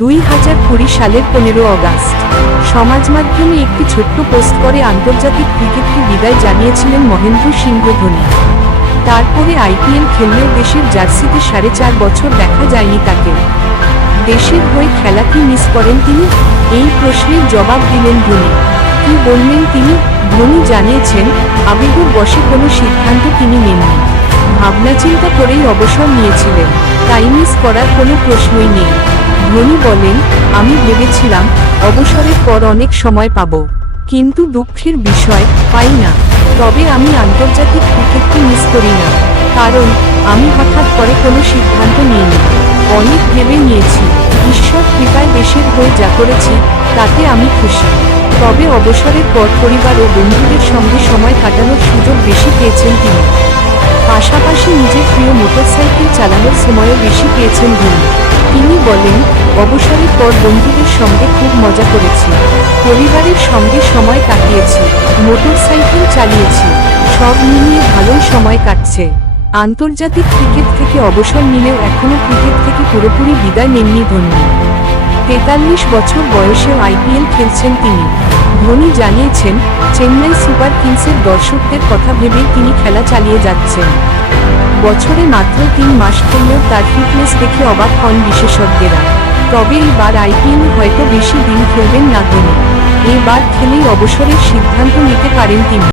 দুই হাজার কুড়ি সালের পনেরো অগাস্ট সমাজ মাধ্যমে একটি ছোট্ট পোস্ট করে আন্তর্জাতিক ক্রিকেটকে বিদায় জানিয়েছিলেন মহেন্দ্র সিংহ ধোনি। তারপরে আইপিএল খেললেও দেশের জার্সিতে সাড়ে চার বছর দেখা যায়নি তাকে। দেশের হয়ে খেলা কি মিস করেন তিনি? এই প্রশ্নের জবাব দিলেন ধোনি। কি বললেন তিনি? ধোনি জানিয়েছেন, আবেগের বসে কোনো সিদ্ধান্ত তিনি নেননি। ভাবনা চিন্তা করেই অবসর নিয়েছিলেন। তাই মিস করার কোনো প্রশ্নই নেই। ধোনি বলেন, আমি ভেবেছিলাম অবসরের পর অনেক সময় পাব, কিন্তু দুঃখের বিষয় পাই না। তবে আমি আন্তর্জাতিক ক্রিকেটকে মিস করি না, কারণ আমি হঠাৎ করে কোনো সিদ্ধান্ত নিইনি। অনেক ভেবে নিয়েছি, ঈশ্বর কৃপায় দেশের হয়ে যা করেছি, তাতে আমি খুশি। তবে অবসরের পর পরিবার ও বন্ধুদের সঙ্গে সময় কাটানোর সুযোগ বেশি পেয়েছেন তিনি। পাশাপাশি নিজের প্রিয় মোটরসাইকেল চালানোর সময়ও বেশি পেয়েছেন ধোনি। তিনি বলেন, অবসরের পর বন্ধুদের সঙ্গে খুব মজা করেছি। পরিবারের সঙ্গে সময় কাটিয়েছি, মোটরসাইকেল চালিয়েছি, সব মিলিয়ে ভালোই সময় কাটছে। আন্তর্জাতিক ক্রিকেট থেকে অবসর নিলেও এখনও ক্রিকেট থেকে পুরোপুরি বিদায় নেননি ধোনি। তেতাল্লিশ বছর বয়সেও আইপিএল খেলছেন তিনি। ধোনি জানিয়েছেন, চেন্নাই সুপার কিংসের দর্শকদের কথা ভেবেই তিনি খেলা চালিয়ে যাচ্ছেন। বছরে মাত্র তিন মাস খেললেও তার ফিটনেস দেখে অবাক হন বিশেষজ্ঞরা। তবে এবার আইপিএল হয়তো বেশি দিন খেলবেন না ধোনি। এবার খেলেই অবসরের সিদ্ধান্ত নিতে পারেন তিনি।